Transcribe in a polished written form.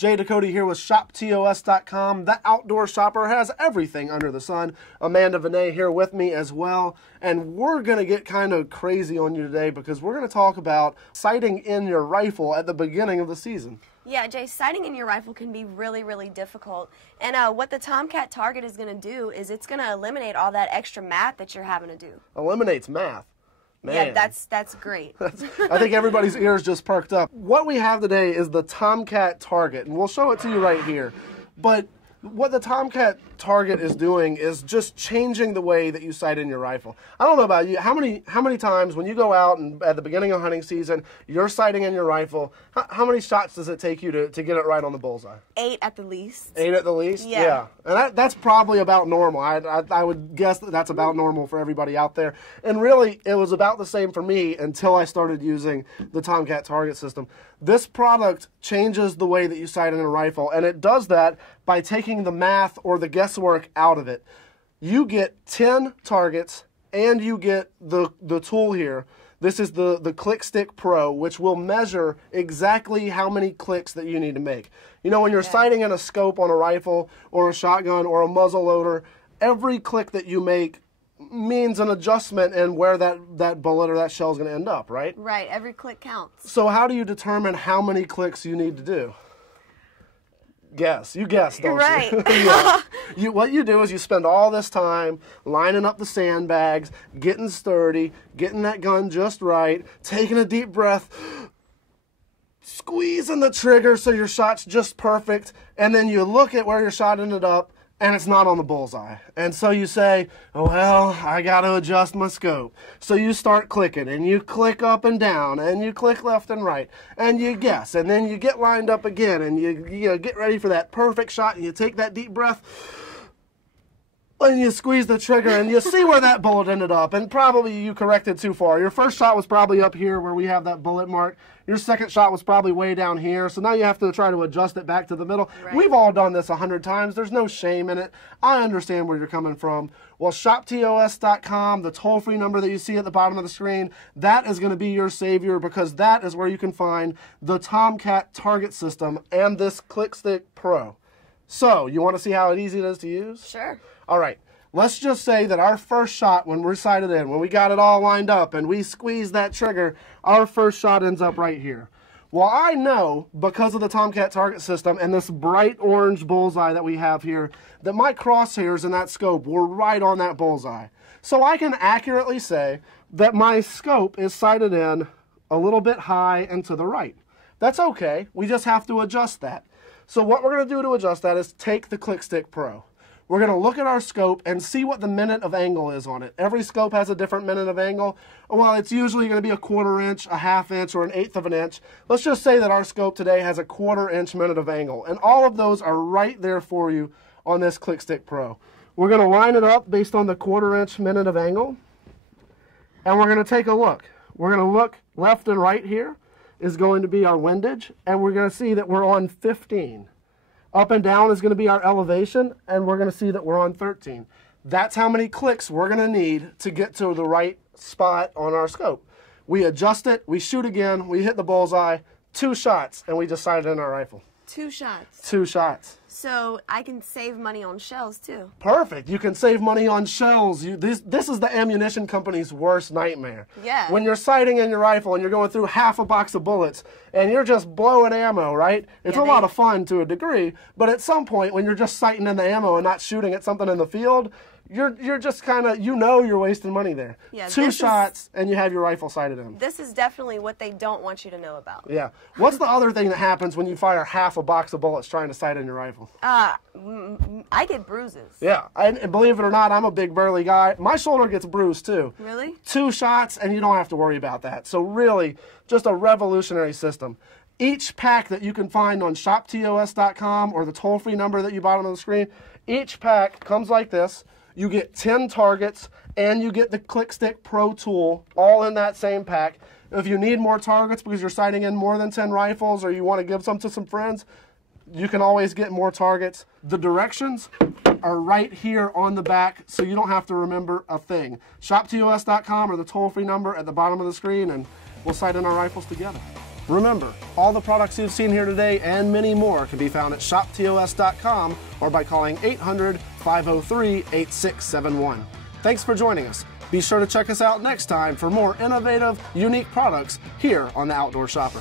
Jay Ducote here with ShopTOS.com. The outdoor shopper has everything under the sun. Amanda Vinay here with me as well. And we're going to get kind of crazy on you today because we're going to talk about sighting in your rifle at the beginning of the season. Yeah, Jay, sighting in your rifle can be really, really difficult. And what the TomCat target is going to do is it's going to eliminate all that extra math that you're having to do. Eliminates math. Man. Yeah, that's great. I think everybody's ears just perked up. What we have today is the TomCat target, and we'll show it to you right here. But what the TomCat target is doing is just changing the way that you sight in your rifle. I don't know about you, how many times when you go out and at the beginning of hunting season, you're sighting in your rifle, how many shots does it take you to get it right on the bullseye? 8 at the least. 8 at the least? Yeah. And that's probably about normal. I would guess that that's about normal for everybody out there. And really, it was about the same for me until I started using the TomCat target system. This product changes the way that you sight in a rifle, and it does that by taking the math or the guesswork out of it. You get 10 targets, and you get the tool here. This is the Click Stick Pro, which will measure exactly how many clicks that you need to make. You know, when you're sighting in a scope on a rifle or a shotgun or a muzzle loader, every click that you make means an adjustment in where that bullet or that shell is going to end up, right? Right, every click counts. So how do you determine how many clicks you need to do? Guess. You guess, don't right. you? Yeah. What you do is you spend all this time lining up the sandbags, getting sturdy, getting that gun just right, taking a deep breath, squeezing the trigger so your shot's just perfect, and then you look at where your shot ended up, and it's not on the bullseye. And so you say, oh, well, I got to adjust my scope. So you start clicking, and you click up and down, and you click left and right, and you guess, and then you get lined up again, and you get ready for that perfect shot, and you take that deep breath, and you squeeze the trigger, and you see where that bullet ended up, and probably you corrected too far. Your first shot was probably up here where we have that bullet mark. Your second shot was probably way down here, so now you have to try to adjust it back to the middle. Right. We've all done this 100 times. There's no shame in it. I understand where you're coming from. Well, ShopTOS.com, the toll-free number that you see at the bottom of the screen, that is going to be your savior because that is where you can find the TomCat target system and this Click Stick Pro. So, you want to see how easy it is to use? Sure. All right. Let's just say that our first shot, when we're sighted in, when we got it all lined up and we squeeze that trigger, our first shot ends up right here. Well, I know, because of the TomCat target system and this bright orange bullseye that we have here, that my crosshairs in that scope were right on that bullseye. So I can accurately say that my scope is sighted in a little bit high and to the right. That's okay. We just have to adjust that. So what we're going to do to adjust that is take the Click Stick Pro. We're going to look at our scope and see what the minute of angle is on it. Every scope has a different minute of angle. Well, it's usually going to be a 1/4 inch, a 1/2 inch, or an 1/8 of an inch. Let's just say that our scope today has a 1/4 inch minute of angle. And all of those are right there for you on this Click Stick Pro. We're going to line it up based on the 1/4 inch minute of angle. And we're going to take a look. We're going to look left and right here is going to be our windage. And we're going to see that we're on 15. Up and down is going to be our elevation, and we're going to see that we're on 13. That's how many clicks we're going to need to get to the right spot on our scope. We adjust it, we shoot again, we hit the bullseye, 2 shots, and we just sighted in our rifle. 2 shots. 2 shots. So I can save money on shells too. Perfect. You can save money on shells. This is the ammunition company's worst nightmare. Yeah. When you're sighting in your rifle and you're going through half a box of bullets and you're just blowing ammo, right? It's a lot of fun to a degree, but at some point when you're just sighting in the ammo and not shooting at something in the field, you're just kind of, you're wasting money there. Yeah, 2 shots and you have your rifle sighted in. This is definitely what they don't want you to know about. Yeah. What's the other thing that happens when you fire half a box of bullets trying to sight in your rifle? I get bruises. Yeah. And believe it or not, I'm a big burly guy. My shoulder gets bruised too. Really? 2 shots and you don't have to worry about that. So really, just a revolutionary system. Each pack that you can find on ShopTOS.com or the toll-free number that you bought on the screen, each pack comes like this. You get 10 targets, and you get the Click Stick Pro tool all in that same pack. If you need more targets because you're sighting in more than 10 rifles or you want to give some to some friends, you can always get more targets. The directions are right here on the back, so you don't have to remember a thing. ShopTOS.com or the toll-free number at the bottom of the screen, and we'll sight in our rifles together. Remember, all the products you've seen here today and many more can be found at shoptos.com or by calling 800-503-8671. Thanks for joining us. Be sure to check us out next time for more innovative, unique products here on The Outdoor Shopper.